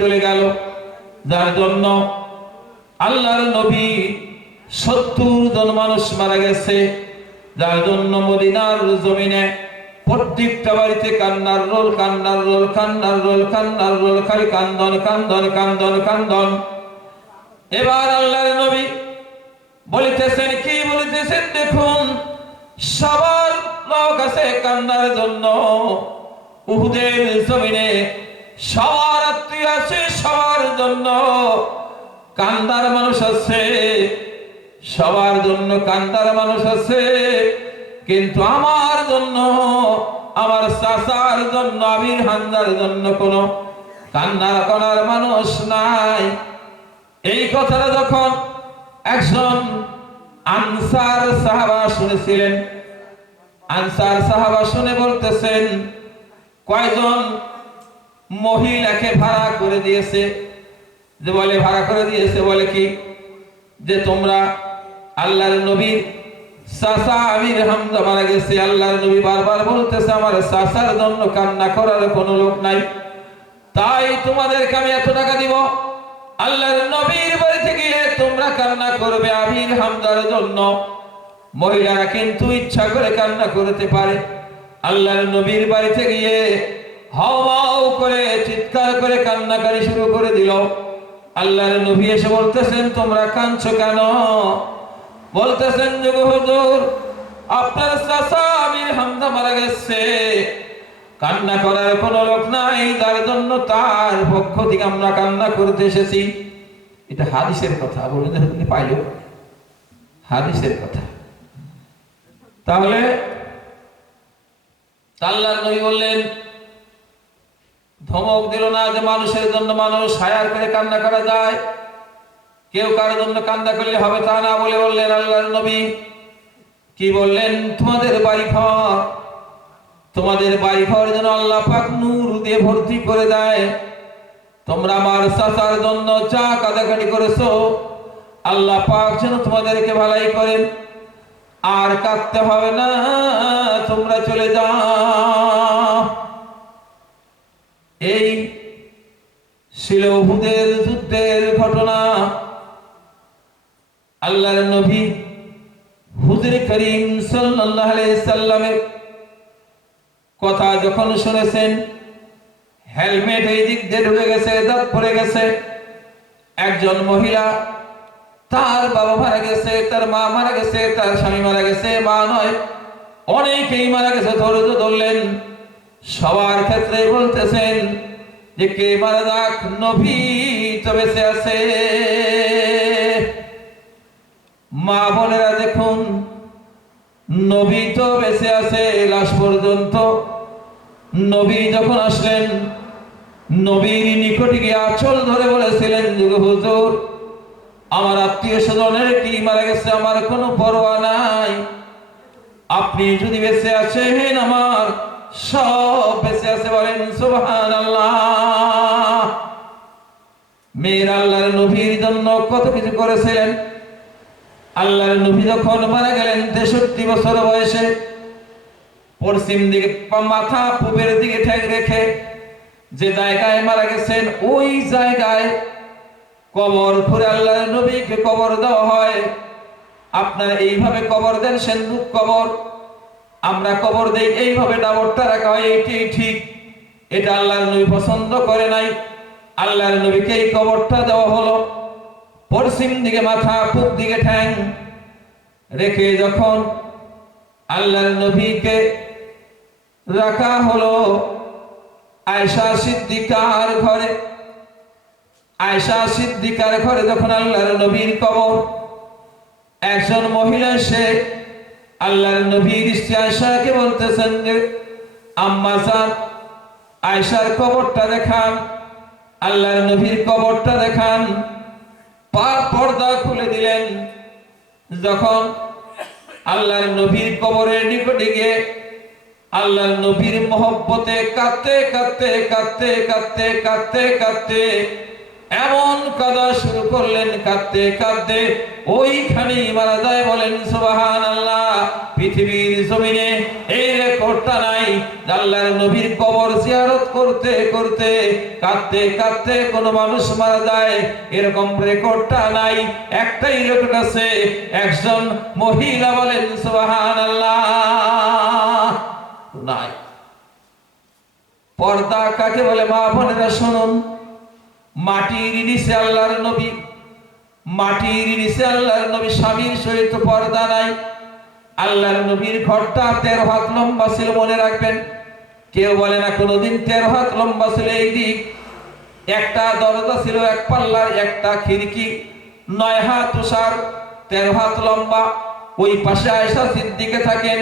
চলে গেল? যার জন্য আল্লাহর নবী সত্তর জন মানুষ মারা গেছে। যার জন্য মদিনার জমিনে প্রত্যেকটা বাড়িতে কান্নার রোল কান্নার রোল কান্নার রোল কান্নার রোল, খালি কান্দন কান্দন কান্দন কান্দন। এবার আল্লাহর নবী বলিতেছেন, কি বলিতেছেন দেখুন, সবার লোক আছে কান্নার জন্য। উহুদের জমিনে সবার আত্মীয় আছে, সবার জন্য কান্দার মানুষ আছে, সবার জন্য কান্দার মানুষ আছে, কিন্তু আমার জন্য, আমার চাচার জন্য, আমির হান্দার জন্য কোনো কান্নার করার মানুষ নাই। এই কথাটা যখন একজন আনসার সাহাবা শুনেছিলেন, আনসার সাহাবা শুনে বলতেছেন, কয়জন মহিলাকে ভাড়া করে দিয়েছে। যে বলে ভাড়া করে দিয়েছে বলে কি? যে তোমরা আল্লাহর নবীর চাচা আমির হামজা মারা গেছে। আল্লাহর নবী বারবার বলতেছে, আমার চাচার জন্য কান্না করার কোনো লোক নাই। তাই তোমাদেরকে আমি এত টাকা দিব। আল্লাহর নবীর বাড়িতে গিয়ে তোমরা কান্না করবে আমির হামদার জন্য। মহিলারা কিন্তু ইচ্ছা করে কান্না করতে পারে। আল্লাহর নবীর বাড়িতে গিয়ে হাও করে চিৎকার করে কান্নাকারি শুরু করে দিল। আল্লাহর নবী এসে বলতেছেন, তোমরা কাঁদছো কেন? বলতেছেন, যুগ হুজুর, আপনার চাচা আমির হামদা মারা গেছে। কান্না করার কোনো লোক নাই তার জন্য তার পক্ষ থেকে আমরা কান্না করতে এসেছি। এটা হাদিসের কথা বলে তুমি পাইল? হাদিসের কথা। তাহলে, আল্লাহর নবী বললেন ধমক দিল না যে মানুষের জন্য মানুষ হায়ার করে কান্না করা যায়। কেউ কারোর জন্য কান্না করলে হবে তা না বলে বললেন আল্লাহর নবী। কি বললেন? তোমাদের বাড়ি ঘর তোমাদের বাড়ি ঘর যেন আল্লাহ পাক নূর দিয়ে ভর্তি করে দেয়। তোমরা আমার চাচার জন্য চা কাদাকাটি করেছ, আল্লাহ পাক যেন তোমাদেরকে ভালাই করেন। আর কাঁদতে হবে না, তোমরা চলে যাও। এই ছিল উহুদের যুদ্ধের ঘটনা। আল্লাহর নবী হুজুর করিম সাল্লাল্লাহু আলাইহি সাল্লামের কথা যখন শুনেছেন, হেলমেট এই দিক দিয়ে ঢুকে গেছে দাঁত পড়ে গেছে। একজন মহিলা তার বাবা মারা গেছে, তার মা মারা গেছে, তার স্বামী মারা গেছে, মা নয়, অনেকেই মারা গেছে, ধৈর্য ধরলেন। সবার ক্ষেত্রে বলতেছেন যে কে মারা যাক নবী তো বেঁচে আছে। মা বোনেরা দেখুন, নবী তো বেঁচে আছে লাশ পর্যন্ত। নবী যখন আসলেন, নবীর নিকটে গিয়ে আচল ধরে বলেছিলেন হুজুর, আমার আত্মীয় স্বজনের কি মারা গেছে? আমার কোনো পরোয়া নাই। আপনি যদি বেঁচে আছেন আমার সব বেঁচে আছে বলেন সুবহান মেয়ের আল্লাহর নবীর জন্য কত কিছু করেছিলেন। আল্লাহর নবী যখন মারা গেলেন তেষট্টি বছর বয়সে, পশ্চিম দিকে মাথা পূবের দিকে ঠেক রেখে যে জায়গায় মারা গেছেন, ওই জায়গায় কবর করে আল্লাহর নবীকে কবর দেওয়া হয়। আপনারা এইভাবে কবর দেন, সেন্দুক কবর। আমরা কবর দেই, এইভাবে ডাবরটা রাখা হয় এইটাই ঠিক। এটা আল্লাহর নবী পছন্দ করে নাই। আল্লাহর নবীকে এই কবরটা দেওয়া হলো। পশ্চিম দিকে মাথা, পূব দিকে ঠ্যাং রেখে যখন আল্লাহর নবীকে রাখা হলো আয়সা সিদ্দিকার ঘরে আয়সা সিদ্দিকার ঘরে যখন আল্লাহর নবীর কবর, একজন মহিলা সে আল্লাহর নবীর স্ত্রী আয়সাকে বলতেছেন যে, আম্মা জান আয়সার কবরটা দেখান, আল্লাহর নবীর কবরটা দেখান। পা পর্দা খুলে দিলেন। যখন আল্লাহর নবীর কবরের নিকটে গিয়ে আল্লাহর নবীর মহব্বতে কাঁদতে কাঁদতে কাঁদতে কাঁদতে কাঁদতে কাঁদতে এমন কাদা শুরু করলেন, কাঁদতে কাঁদতে ওইখানেই মারা যায় বলেন সুবাহান আল্লাহ পৃথিবীর জমিনে এই রেকর্ডটা নাই। আল্লাহর নবীর কবর জিয়ারত করতে করতে, কাঁদতে কাঁদতে কোনো মানুষ মারা যায়। এরকম রেকর্ডটা নাই। একটাই রেকর্ড আছে, একজন মহিলা বলেন সুবাহান আল্লাহ নাই। পর্দা কাকে বলে, মা বোনেরা শুনুন। মাটির নিচে আল্লাহর নবী, মাটির নিচে আল্লাহর নবী স্বামীর সহিত পর্দা নাই। আল্লাহর নবীর ঘরটা তেরো হাত লম্বা ছিল, মনে রাখবেন। কেউ বলে না কোনোদিন তেরো হাত লম্বা ছিল এই দিক। একটা দরজা ছিল এক পাল্লার, একটা খিড়কি, নয় হাত তুষার, তেরো হাত লম্বা। ওই পাশে আয়সা সিদ্দিকে থাকেন।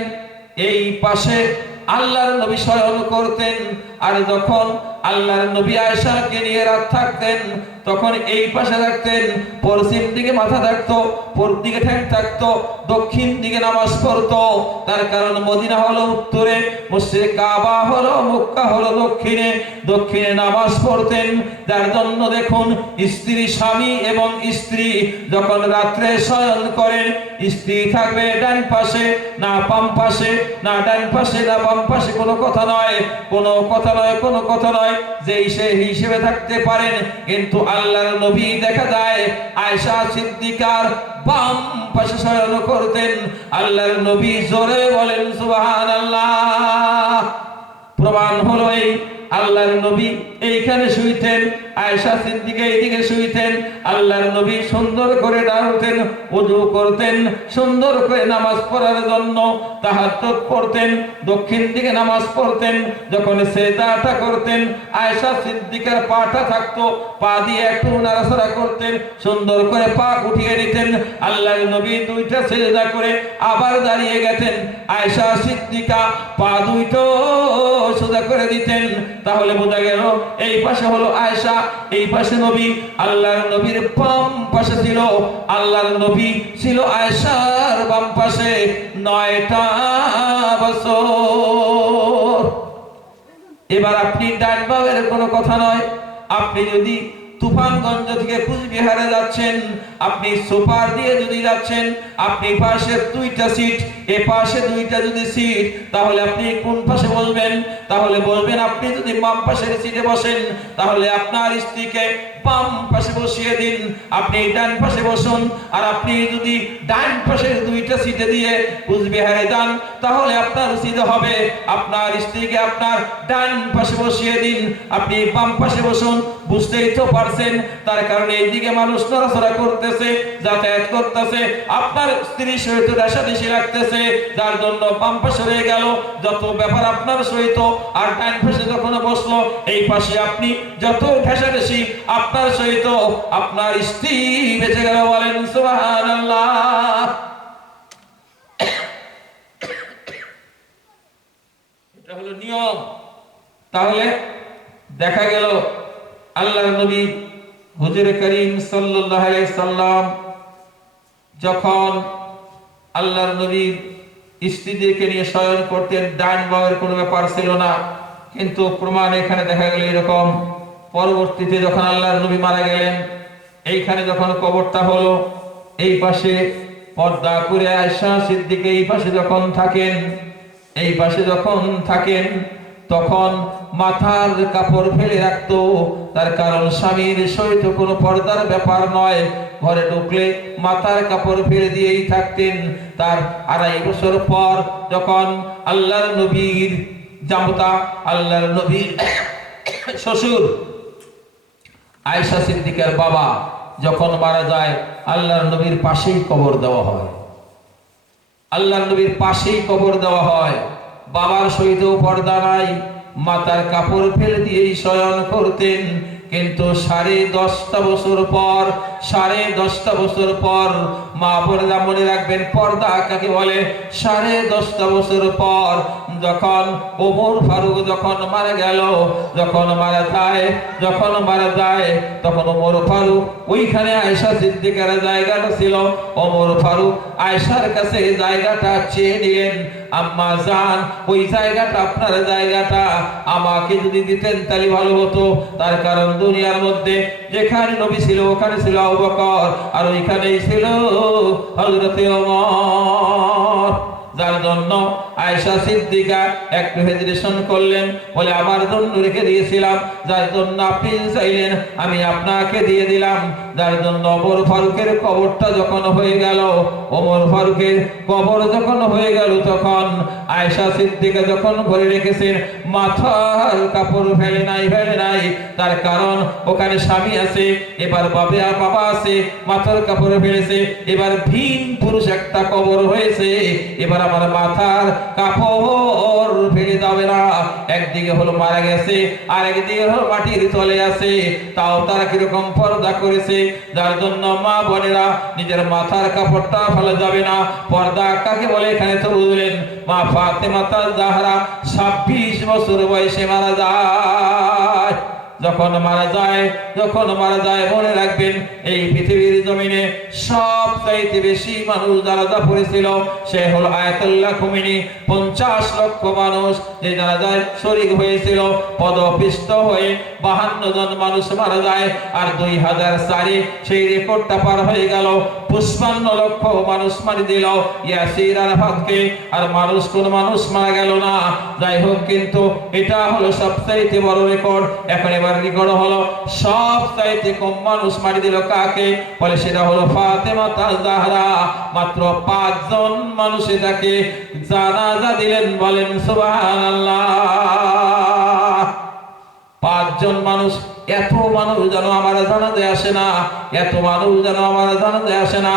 এই পাশে আল্লাহর নবী শয়ন করতেন। আর যখন আল্লাহর নবী আয়েশাকে নিয়ে রাত থাকতেন, তখন এই পাশে থাকতেন, পশ্চিম দিকে মাথা থাকতো, পূর্ব দিকে ঠ্যাং থাকতো, দক্ষিণ দিকে নামাজ পড়তো। তার কারণ মদিনা হলো উত্তরে, মসজিদে কাবা হলো মক্কা হলো দক্ষিণে। দক্ষিণে নামাজ পড়তেন। যার জন্য দেখুন, স্ত্রী, স্বামী এবং স্ত্রী যখন রাত্রে শয়ন করেন, স্ত্রী থাকবে ডান পাশে, না বাম পাশে, না ডান পাশে, না বাম পাশে, কোনো কথা নয়, কোনো কথা নয়, কোনো কথা নয়। যে সে হিসেবে থাকতে পারেন। কিন্তু আল্লাহর নবী দেখা যায়, আয়েশা সিদ্দিকার বাম পাশে শয়ন করতেন। আল্লাহর নবী জোরে বলেন, সুবহানাল্লাহ। প্রমাণ হলো এই আল্লাহর নবী এইখানে শুইতেন। আয়েশা সিদ্দিকে এইদিকে শুইতেন, আল্লাহর নবী সুন্দর করে দাঁড়াতেন উজু করতেন, সুন্দর করে নামাজ পড়ার জন্য তাহাজ্জুদ পড়তেন দক্ষিণ দিকে নামাজ পড়তেন, যখন সেজদাটা করতেন, আয়েশা সিদ্দিকার পাটা থাকতো, পা দিয়ে একটু নাড়াচাড়া করতেন, সুন্দর করে পা উঠিয়ে নিতেন, আল্লাহর নবী দুইটা সেজদা করে আবার দাঁড়িয়ে গেছেন আয়েশা সিদ্দিকা পা দুইটো সোজা করে দিতেন, তাহলে বোঝা গেল এই পাশে হলো আয়েশা এই পাশে নবী, আল্লাহর নবীর বাম পাশে ছিল, আল্লাহর নবী ছিল আয়েশার বাম পাশে নয়টা বছর। এবার আপনি ডান বামের কোনো কথা নয়, আপনি যদি তুফানগঞ্জ থেকে কুচবিহারে যাচ্ছেন, আপনি সুপার দিয়ে যদি যাচ্ছেন, আপনি পাশে দুইটা সিট এ পাশে দুইটা যদি সিট তাহলে আপনি কোন পাশে বসবেন? তাহলে বলবেন, আপনি যদি বাম পাশের সিটে বসেন, তাহলে আপনার স্ত্রীকে বাম পাশে বসিয়ে দিন। আপনি ডান পাশে বসুন, আর আপনি যদি ডান পাশের দুইটা সিটে দিয়ে কুচবিহারে যান, তাহলে আপনার উচিত হবে। আপনার স্ত্রীকে আপনার ডান পাশে বসিয়ে দিন। আপনি বাম পাশে বসুন, বুঝতেই তো পারছেন, তার কারণে এইদিকে মানুষ নড়াচড়া করতেছে, যাতায়াত করতেছে, আপনার স্ত্রীর সহিত রেশাদেশি লাগতেছে যার জন্য বাম পাশে রয়ে গেল যত ব্যাপার আপনার সহিত, আর ডান পাশে যখন বসল, এই পাশে আপনি যত ঠেসাঠেসি আপনার সহিত আপনার স্ত্রী বেঁচে গেল বলেন, সুবহানাল্লাহ। এটা হলো নিয়ম। তাহলে দেখা গেল, আল্লাহর নবী হুজুর করিম সাল্লাম যখন আল্লাহর নবীর স্ত্রীদেরকে নিয়ে শয়ন করতেন ডান বামের কোনো ব্যাপার ছিল না। কিন্তু প্রমাণ এখানে দেখা গেল এরকম পরবর্তীতে যখন আল্লাহর নবী মারা গেলেন, এইখানে যখন কবরটা হলো, এই পাশে পর্দা করে আয়সা সিদ্দিকে এই পাশে যখন থাকেন, এই পাশে যখন থাকেন, তখন মাথার কাপড় ফেলে রাখতো। তার কারণ স্বামীর সহিত কোনো পর্দার ব্যাপার নয়। ঘরে ঢুকলে মাথার কাপড় ফেলে দিয়েই থাকতেন। তার আড়াই বছর পর যখন আল্লাহর নবীর জামতা, আল্লাহর নবীর শ্বশুর আয়েশা সিদ্দিকের বাবা যখন মারা যায়, আল্লাহর নবীর পাশেই কবর দেওয়া হয়। আল্লাহর নবীর পাশেই কবর দেওয়া হয়। বাবার সহিত পর্দা নাই, মাতার কাপড় ফেলে দিয়েই শয়ন করতেন। কিন্তু সাড়ে দশটা বছর পর, সাড়ে দশটা বছর পর মা পর্দা মনে রাখবেন, পর্দা কাকে বলে? সাড়ে দশটা বছর পর যখন ওমর ফারুক যখন মারা গেল, যখন মারা যায়, যখন মারা যায়, তখন ওমর ফারুক, ওইখানে আয়সা সিদ্দিকার জায়গাটা ছিল। ওমর ফারুক আয়সার কাছে জায়গাটা চেয়ে নিলেন। আম্মা জান, ওই জায়গাটা আপনার জায়গাটা। আমাকে যদি দিতেন তাহলে ভালো হতো। তার কারণ দুনিয়ার মধ্যে যেখানে নবী ছিল, ওখানে ছিল আবু বকর, আর ওইখানেই ছিল হযরতে ওমর। যার জন্য আয়েশা সিদ্দিকা একটু হেজিটেশন করলেন, বলে, আমার জন্য রেখে দিয়েছিলাম, যার জন্য আপনি চাইলেন, আমি আপনাকে দিয়ে দিলাম। যার জন্য ওমর ফারুকের কবরটা যখন হয়ে গেল, ওমর ফারুকের কবর যখন হয়ে গেল, তখন আয়েশা সিদ্দিকা যখন করে রেখেছেন, মাথার কাপড় ফেলে নাই ফেলে নাই। তার কারণ, ওখানে স্বামী আছে, এবার বাবা বাবা আছে, মাথার কাপড় ফেলেছে, এবার ভিন পুরুষ একটা কবর হয়েছে, এবার আমার মাথার কাপড় ফেলে যাবে না। একদিকে হলো মারা গেছে আর একদিকে হলো মাটির তলে আছে। তাও তারা কীরকম পর্দা করেছে, যার জন্য মা বোনেরা নিজের মাথার কাপড়টা ফেলা যাবে না। পর্দা কাকে বলে এখানে তো বুঝলেন? মা ফাতেমা তার জাহরা ছাব্বিশ বছর বয়সে মারা যায়। যখন মারা যায়, যখন মারা যায়, মনে রাখবেন, এই পৃথিবীর জমিনে সব চাইতে বেশি মানুষ জানাজা পড়েছিল, সে হল আয়াতুল্লাহ খুমিনি। পঞ্চাশ লক্ষ মানুষ যে জানাজায় শরীর হয়েছিল, পদপিষ্ট হয়ে বাহান্ন জন মানুষ মারা যায়, আর দুই হাজার চারে সেই রেকর্ডটা পার হয়ে গেল। পুষ্পান্ন লক্ষ মানুষ মারি দিল। ইয়াসির আরাফাতকে আর মানুষ, কোন মানুষ মারা গেল না। যাই হোক, কিন্তু এটা হলো সবচাইতে বড় রেকর্ড। এখন এবার রেকর্ড হলো সব চাইতে কম মানুষ মারি দিল কাকে? বলে সেটা হলো ফাতেমা তার মাত্র পাঁচজন মানুষ এটাকে জানাজা দিলেন, বলেন সুবহানাল্লাহ। পাঁচজন মানুষ এত মানুষ যেন আমার জানাতে আসে না, এত মানুষ যেন আমার জানাতে আসে না।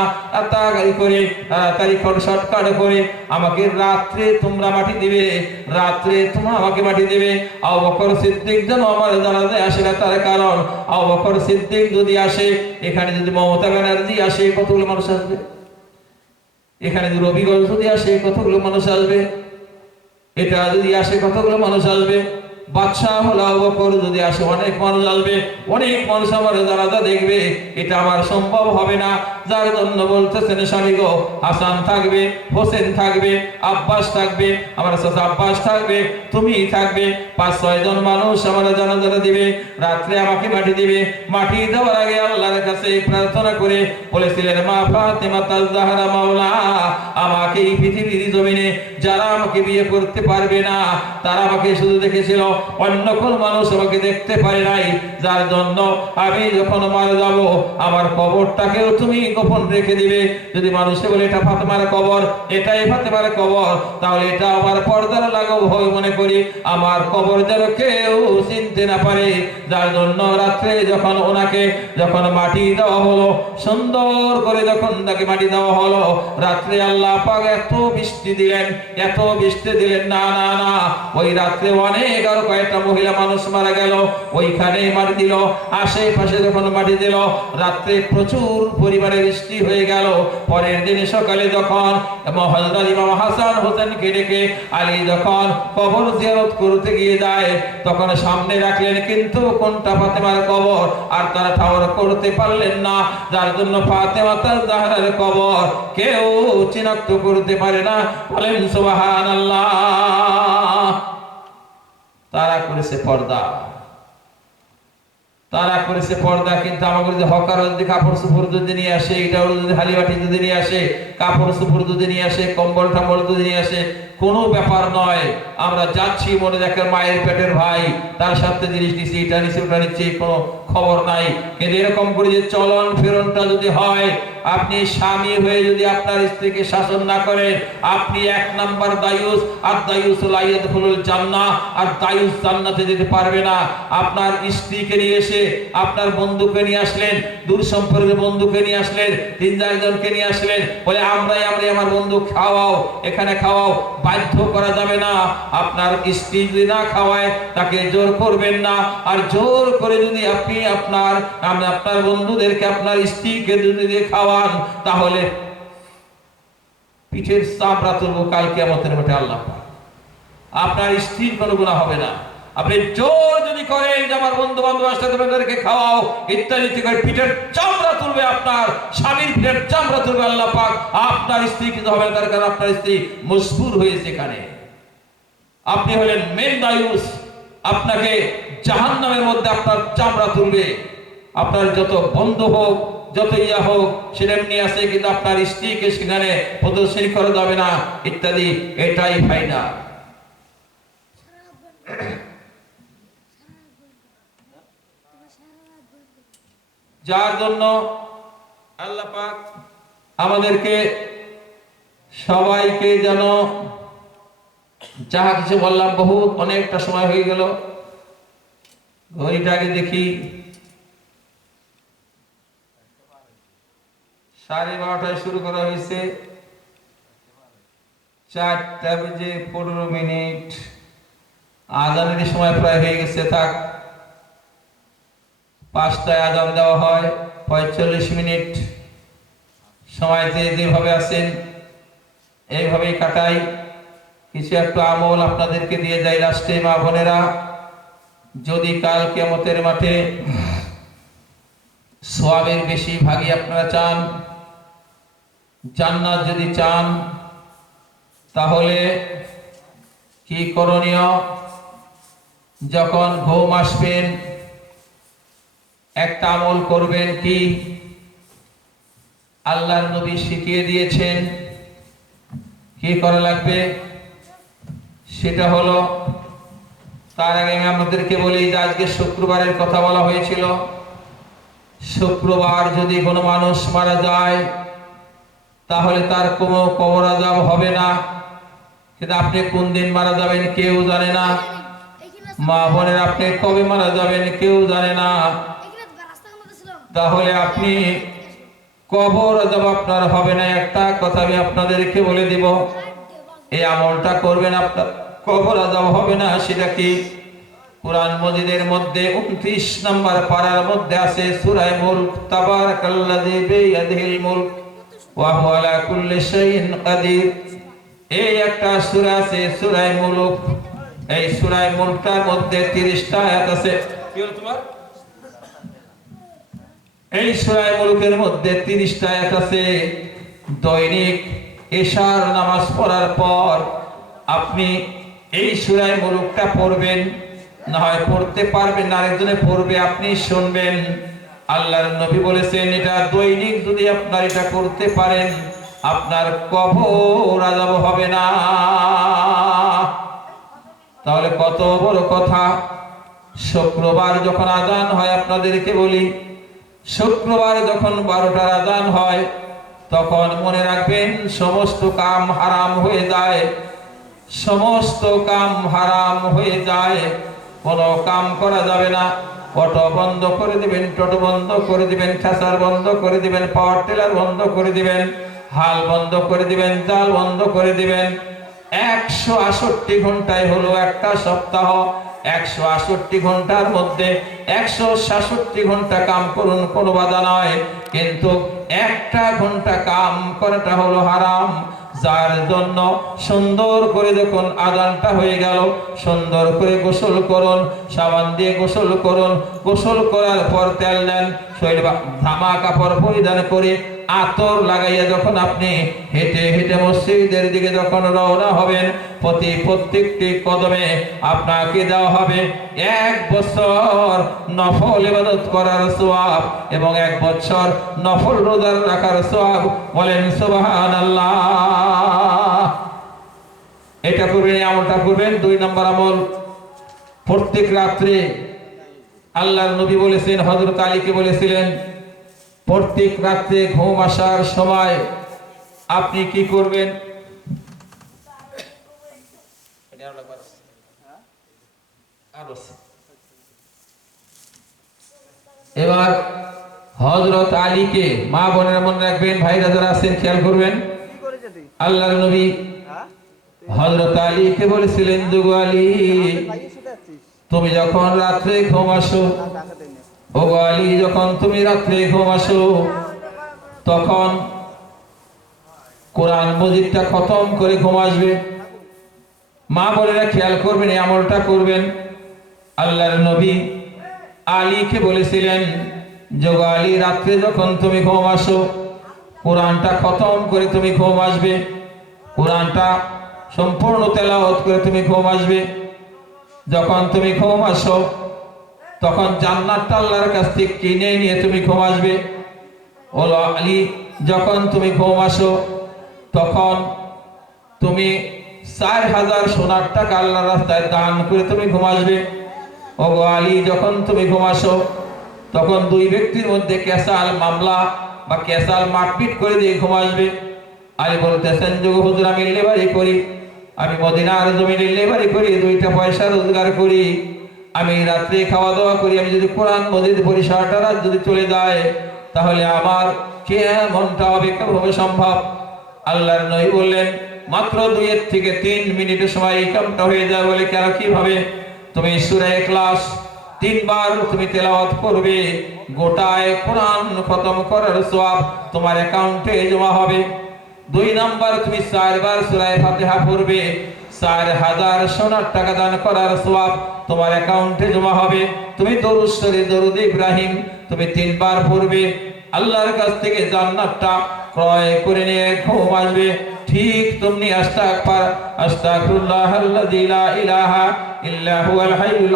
তাড়াতাড়ি করে তাড়াতাড়ি করে শর্টকাট করে আমাকে রাত্রে তোমরা মাটি দিবে, রাত্রে তোমরা আমাকে মাটি দেবে। আবু বকর সিদ্দিক যেন আমার জানাতে আসে না, তার কারণ আবু বকর সিদ্দিক যদি আসে, এখানে যদি মমতা ব্যানার্জি আসে, কতগুলো মানুষ আসবে? এখানে যদি রবিগঞ্জ যদি আসে, কতগুলো মানুষ আসবে? এটা যদি আসে, কতগুলো মানুষ আসবে? বাদশাহ হলো আবু বকর যদি আসে, অনেক মানুষ আসবে, অনেক মানুষ আমার জানাজা দেখবে, এটা আমার সম্ভব হবে না। যার জন্য বলতেছেন স্বামী গো, হাসান থাকবে, হোসেন থাকবে, আব্বাস থাকবে, আমার সাথে আব্বাস থাকবে তুমি থাকবে। পাঁচ, ছয় জন মানুষ আমার জানাজাটা দিবে, রাত্রে আমাকে মাটি দিবে। মাটি দেওয়ার আগে আল্লাহর কাছে প্রার্থনা করে বলেছিলেন, মা ফাতেমা তাজ মাওলা, আমাকে এই পৃথিবীর জমিনে যারা আমাকে বিয়ে করতে পারবে না, তারা আমাকে শুধু দেখেছিল অন্য কোন মানুষ আমাকে দেখতে পারে নাই। যার জন্য আমি যখন মারা যাব, আমার কবরটাকেও তুমি গোপন রেখে দিবে। যদি মানুষে বলে, এটা ফাতেমার কবর, এটাই ফাতেমার কবর, তাহলে এটা আমার পর্দার লাগাও ভয় মনে করি। আমার কবর যেন কেউ চিনতে না পারে। যার জন্য রাত্রে যখন ওনাকে, যখন মাটি দেওয়া হলো, সুন্দর করে যখন তাকে মাটি দেওয়া হলো, রাত্রে আল্লাহ পাক এত বৃষ্টি দিলেন, এত বৃষ্টি দিলেন, না না না, ওই রাত্রে অনেক আরও কয়েকটা মহিলা মানুষ মারা গেল ওইখানে মাটি দিল, আশেপাশে যখন মাটি দিল, রাত্রে প্রচুর পরিমাণে বৃষ্টি হয়ে গেল। পরের দিন সকালে যখন হজরত ইমাম হাসান হোসেনকে ডেকে আলী যখন কবর জিয়ারত করতে গিয়ে যায়, তখন সামনে রাখলেন কিন্তু কোনটা ফাতেমার কবর? আর তারা ঠাওর করতে পারলেন না, যার জন্য ফাতেমা তার জাহরার কবর কেউ চিনাক্ত করতে পারে না। বলেন, সুবহানাল্লাহ। তারা করেছে পর্দা। তারা করেছে পর্দা, কিন্তু আমাকে যদি হকার যদি কাপড় সুপুর যদি নিয়ে আসে এটাও যদি হালিবাটি যদি নিয়ে আসে, কাপড় সুপুর যদি নিয়ে আসে, কম্বল টাম্বল যদি নিয়ে আসে, কোনো ব্যাপার নয়। আমরা যাচ্ছি মনে দেখেন মায়ের পেটের ভাই, তার সাথে জিনিস নিচ্ছি এটা নিচ্ছি ওটা নিচ্ছি কোনো খবর নাই। কিন্তু এরকম করে যে চলন ফেরনটা যদি হয়, আপনি স্বামী হয়ে যদি আপনার স্ত্রীকে শাসন না করেন, আপনি এক নাম্বার দায়ুস, আর দায়ুস লাইয়াদখুলুল জান্নাহ, আর দায়ুস জান্নাতে যেতে পারবে না। আপনার স্ত্রীকে নিয়ে এসে আপনার বন্ধুকে নিয়ে আসলেন, দূর সম্পর্কের বন্ধুকে নিয়ে আসলেন তিন চারজনকে নিয়ে আসলেন, বলে আমরাই আমরাই আমার বন্ধু খাওয়াও, এখানে খাওয়াও, বাধ্য করা যাবে না। আপনার স্ত্রী যদি না খাওয়ায়, তাকে জোর করবেন না। আর জোর করে যদি আপনি আপনার আপনি আপনার বন্ধুদেরকে আপনার স্ত্রীকে যদি খাওয়ান, তাহলে পিঠের চামড়া তুলবো কালকে আমাদের মাঠে আল্লাহ আপনার স্ত্রীর কোনো গুণা হবে না। আপনি জোর যদি করেন যে আমার বন্ধু বান্ধব আসলে খাওয়াও, ইত্যাদি করে পিঠের চামড়া তুলবে আপনার, স্বামীর পিঠের চামড়া তুলবে আল্লাহ পাক। আপনার স্ত্রী কিন্তু হবে তার কারণ আপনার স্ত্রী মজবুর হয়েছে এখানে। আপনি হলেন মেন দায়ুস। আপনাকে জাহান্নামের মধ্যে আপনার চামড়া তুলবে। আপনার যত বন্ধু হোক, যত ইয়া হোক সেটা আছে, কিন্তু আপনার স্ত্রীকে সেখানে প্রদর্শনী করা যাবে না, ইত্যাদি, এটাই ফাইনা যার জন্য আল্লাহ পাক আমাদেরকে সবাইকে যেন যাহা কিছু বললাম বহুত অনেকটা সময় হয়ে গেল। ঘড়িটাকে দেখি। সাড়ে বারোটায় শুরু করা হয়েছে। চারটা বেজে পনেরো মিনিট। আজানের সময় প্রায় হয়ে গেছে, থাক। পাঁচটায় আজান দেওয়া হয়, পঁয়তাল্লিশ মিনিট। সময় যে যেভাবে আছেন, এইভাবেই কাটাই। কিছু একটা আমল আপনাদেরকে দিয়ে যাই লাস্টে মা বোনেরা। যদি কাল কেমতের মাঠে সোয়াবের বেশি ভাগই আপনারা চান, জান্নাত যদি চান, তাহলে কি করণীয়? যখন ঘুম আসবেন, একটা আমল করবেন কি? আল্লাহর নবী শিখিয়ে দিয়েছেন। কি করা লাগবে? সেটা হলো, তার আগে আমি আপনাদেরকে বলি যে আজকে শুক্রবারের কথা বলা হয়েছিল। শুক্রবার যদি কোনো মানুষ মারা যায়, তাহলে তার কোনো কবর আজাব হবে না। কিন্তু আপনি কোন দিন মারা যাবেন কেউ জানে না। মা বোনের আপনি কবে মারা যাবেন কেউ জানে না। তাহলে আপনি কবর আজাব আপনার হবে না। একটা কথা আমি আপনাদেরকে বলে দিব, এই আমলটা করবেন আপনার। কবর আজাব হবে না সেটা কি? কোরআন মজিদের মধ্যে উনত্রিশ নম্বর পাড়ার মধ্যে আছে সুরায় মুলক, তাবারাকাল্লাযী বিয়াদিহিল মুলক, ওয়া হুয়া আলা কুল্লি কাদির। এই একটা সূরা আছে সূরায় মুলক। এই সূরায় মুলকটার মধ্যে 30টা আয়াত আছে। এই সূরায় মুলকের মধ্যে 30টা আয়াত আছে। দৈনিক এশার নামাজ পড়ার পর আপনি এই সুরায় মুলকটা পড়বেন না হয় পড়তে পারবেন আরেকজনে পড়বে, আপনি শুনবেন। আল্লাহর নবী বলেছেন, এটা দৈনিক যদি আপনার এটা করতে পারেন, আপনার কবর আযাব হবে না। তাহলে কত বড় কথা। শুক্রবার যখন আজান হয়, আপনাদেরকে বলি, শুক্রবার যখন বারোটার আজান হয়, তখন মনে রাখবেন, সমস্ত কাম হারাম হয়ে যায়। সমস্ত কাম হারাম হয়ে যায়। কোনো কাম করা যাবে না। অটো বন্ধ করে দিবেন, টোটো বন্ধ করে দিবেন, খেসার বন্ধ করে দিবেন, পাওয়ার টেলার বন্ধ করে দিবেন, হাল বন্ধ করে দিবেন, জাল বন্ধ করে দিবেন। একশো আষট্টি ঘন্টায় হলো একটা সপ্তাহ। একশো আষট্টি ঘণ্টার মধ্যে একশো সাতষট্টি ঘণ্টা কাম করুন, কোনো বাধা নয়। কিন্তু একটা ঘণ্টা কাম করাটা হলো হারাম। যার জন্য সুন্দর করে দেখুন আদানটা হয়ে গেল। সুন্দর করে গোসল করুন, সাবান দিয়ে গোসল করুন। গোসল করার পর তেল দেন শরীর বা- কাপড় পরিধান করে আতর লাগাইয়া যখন আপনি হেঁটে হেঁটে মসজিদের দিকে যখন রওনা হবেন, প্রতি প্রত্যেকটি কদমে আপনাকে দেওয়া হবে এক বছর নফল ইবাদত করার সোয়াব এবং এক বছর নফল রোজার রাখার সোয়াব। বলেন, সুবহানাল্লাহ। এটা করবেন এই আমলটা করবেন। দুই নম্বর আমল, প্রত্যেক রাত্রে আল্লাহর নবী বলেছেন, হযরত আলীকে বলেছিলেন, প্রত্যেক রাত্রে ঘুম আসার সময় আপনি কি করবেন? এবার হযরত আলীকে মা বোনের মনে রাখবেন, ভাইরা যারা আছেন, খেয়াল করবেন, আল্লাহর নবী হজরত আলীকে বলেছিলেন দুগু আলী তুমি যখন রাত্রে ঘুম আসো না ও গো আলী, যখন তুমি রাত্রে ঘুম আসো, তখন কোরআন মজিদটা খতম করে ঘুম আসবে। মা বোনেরা খেয়াল করবেন, এই আমলটা করবেন। আল্লাহর নবী আলীকে বলেছিলেন যোগ আলী, রাত্রে যখন তুমি ঘুম আসো, কোরআনটা খতম করে তুমি ঘুম আসবে। কোরআনটা সম্পূর্ণ তেলাওয়াত করে তুমি ঘুম আসবে। যখন তুমি ঘুম আসো, তখন জান্নাতটা আল্লাহর কাছ থেকে কিনে নিয়ে তুমি ঘুম আসবে। আলী, যখন তুমি ঘুম আসো, তখন তুমি চার হাজার সোনার টাকা আল্লাহ রাস্তায় দান করে তুমি ঘুম আসবে। ও গো আলী, যখন তুমি ঘুম আসো, তখন দুই ব্যক্তির মধ্যে কেসাল মামলা বা কেসাল মারপিট করে দিয়ে ঘুম আসবে। আলী বলতেছেন, যোগ হুজুর, আমি লেবারি করি। আমি মদিনার জমিনে লেবারি করি, দুইটা পয়সা রোজগার করি। আমি রাত্রে খাওয়া দাওয়া করি, আমি যদি কোরআন মজিদ পড়ি সারাটা রাত যদি চলে যায়, তাহলে আমার কে মনটা হবে, কীভাবে সম্ভব? আল্লাহর নই বললেন, মাত্র দুইয়ের থেকে তিন মিনিটের সময় এই কামটা হয়ে যায় বলে কেন, কীভাবে? তুমি সূরা ক্লাস তিনবার তুমি তেলাওয়াত করবে, গোটায় কোরআন খতম করার সওয়াব তোমার অ্যাকাউন্টে জমা হবে। দুই নাম্বার তুমি চারবার সুরায় ফাতিহা পড়বে। চার হাজার সোনার টাকা দান করার সওয়াব তোমার অ্যাকাউন্টে জমা হবে। তুমি দরুদ শরীফ, দরুদ ইব্রাহিম তুমি তিনবার পড়বে। আল্লাহর কাছ থেকে জান্নাতটা ক্রয় করে নিয়ে ঘুম আসবে। ঠিক তুমি আস্তাগফার ইলাহা ইল্লা হুয়াল হাইয়ুল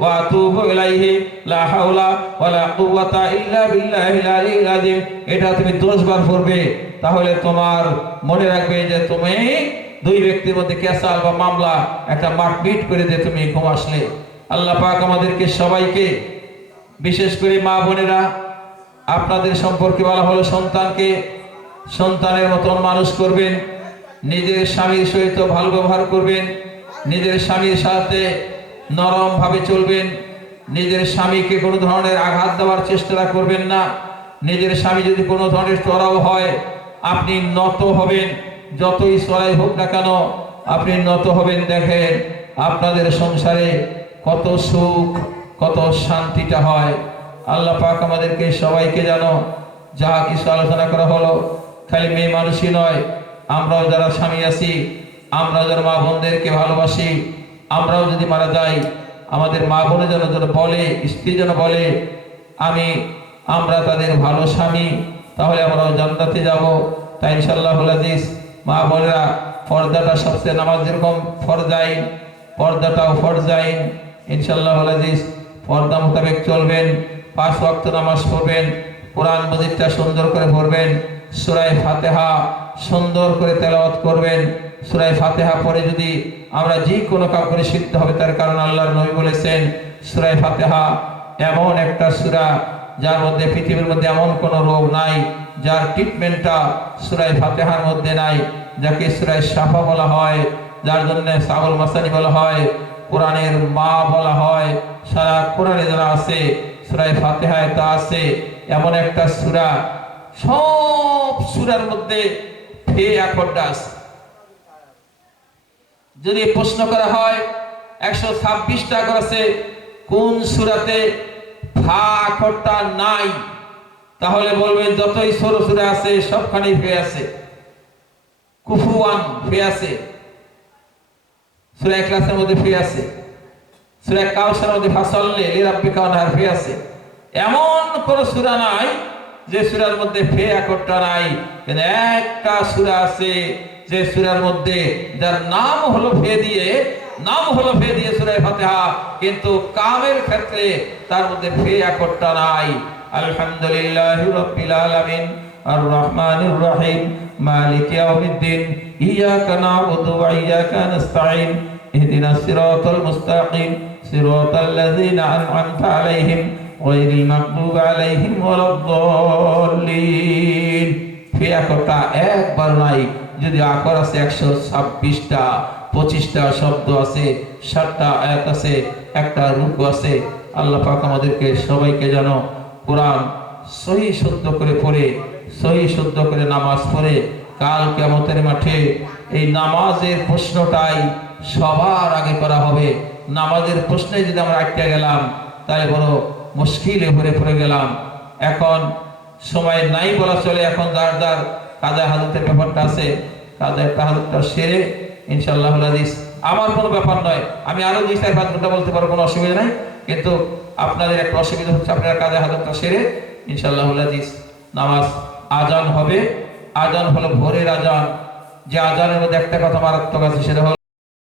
ওয়া আতুবু ইলাইহি, লা হাওলা কুওয়াতা ইল্লা বিল্লাহিল আলিয়্যিল আযীম। এটা তুমি 10 বার পড়বে, তাহলে তোমার মনে রাখবে যে তুমি দুই ব্যক্তির মধ্যে কেসাল বা মামলা, একটা মারপিট করে দিয়ে তুমি ঘুম আসলে। আল্লাহ পাক আমাদেরকে সবাইকে, বিশেষ করে মা বোনেরা, আপনাদের সম্পর্কে বলা হলো সন্তানকে সন্তানের মতন মানুষ করবেন, নিজের স্বামীর সহিত ভালো ব্যবহার করবেন, নিজের স্বামীর সাথে নরম ভাবে চলবেন, নিজের স্বামীকে কোনো ধরনের আঘাত দেওয়ার চেষ্টা করবেন না, নিজের স্বামী যদি কোনো ধরনের চড়াও হয়, আপনি নত হবেন, যতই চড়াই হোক না কেন, আপনি নত হবেন। দেখেন, আপনাদের সংসারে কত সুখ, কত শান্তিটা হয়। আল্লাহ পাক আমাদেরকে সবাইকে জানো যা কিছু আলোচনা করা হলো খালি মেয়ে মানুষই নয়, আমরাও যারা স্বামী আছি আমরা যারা মা বোনদেরকে ভালোবাসি, আমরাও যদি মারা যাই, আমাদের মা বোনে যেন যেন বলে, স্ত্রী যেন বলে, আমি, আমরা তাদের ভালো স্বামী, তাহলে আমরাও জান্নাতে যাব। তাই ইনশাল্লাহ আজিজ, মা বোনেরা পর্দাটা সবচেয়ে নামাজ যেরকম ফরজাইন পর্দাটাও ফরজাইন। ইনশাল্লাহ আজিজ পর্দা মোতাবেক চলবেন, পাঁচ ওয়াক্ত নামাজ পড়বেন, কোরআন মজিদটা সুন্দর করে পড়বেন। সুরায় ফাতেহা সুন্দর করে তেলাওয়াত করবেন। সুরায় ফাতেহা পরে যদি আমরা যে কোনো করে শিখতে হবে, তার কারণ আল্লাহর নবী বলেছেন, সুরায় ফাতেহা এমন একটা সুরা যার মধ্যে, পৃথিবীর মধ্যে এমন কোনো রোগ নাই, যার ট্রিটমেন্টটা সুরায় ফাতেহার মধ্যে নাই, যাকে সুরায় সাফা বলা হয়, যার জন্য সাগল মাসানি বলা হয়, কোরআনের মা বলা হয়, সারা কোরআনে যারা আছে, সুরায় ফাতেহায় তা আছে। এমন একটা সুরা সব সুরার মধ্যে ফে আকরটা আছে। যদি প্রশ্ন করা হয়, একশো ছাব্বিশটা করেছে কোন সুরাতে ফা আকরটা নাই? তাহলে বলবেন, যতই সরু সুরা আছে, সবখানেই ফে আছে। কুফুয়ান ফে আছে। সুরা ক্লাসের মধ্যে ফে আছে। সুরা কাউসার মধ্যে ফাসল্লে লিরাব্বি কাউনার ফে আছে। এমন কোন সুরা নাই যে সুরার মধ্যে ফে একরটা নাই কিন্তু একটা সুরা আছে, যে সুরার মধ্যে যার নাম হলো ফে দিয়ে, নাম হলো ফে দিয়ে সুরায় ফাতেহা, কিন্তু কামের ক্ষেত্রে তার মধ্যে ফে একরটা নাই। আলহামদুলিল্লাহ রব্বিল আলামিন আর রহমানির রহিম, মালিক ইয়াউমিদ্দিন, ইয়াকা নাবুদু ওয়া ইয়াকা নাস্তাঈন, ইহদিনাস সিরাতাল মুস্তাকিম, সিরাতাল লাযিনা আন'আমতা আলাইহিম। غير المغضوب عليهم ولا الضالين ফি আকরটা একবার নাই যদি আকর আছে একশো ছাব্বিশটা পঁচিশটা শব্দ আছে ষাটটা আয়াত আছে একটা রূপ আছে আল্লাহ পাক আমাদেরকে সবাইকে যেন কোরআন সহি শুদ্ধ করে পড়ে সহি শুদ্ধ করে নামাজ পড়ে কাল কেমতের মাঠে এই নামাজের প্রশ্নটাই সবার আগে করা হবে নামাজের প্রশ্নে যদি আমরা আটকে গেলাম তাহলে বড় মুশকিলে ভরে পড়ে গেলাম। এখন সময় নাই বলা চলে, এখন যার যার কাজা হাজতের ব্যাপারটা আছে, কাজা একটা হাজতটা সেরে ইনশাল্লাহ হাদিস। আমার কোনো ব্যাপার নয়, আমি আরও দুই চার পাঁচ ঘণ্টা বলতে পারব, কোনো অসুবিধা নাই। কিন্তু আপনাদের একটা অসুবিধা হচ্ছে, আপনারা কাজে হাজারটা সেরে ইনশাল্লাহ আজিজ নামাজ আজান হবে। আজান হলো ভোরের আজান। যে আজানের মধ্যে একটা কথা মারাত্মক আছে, সেটা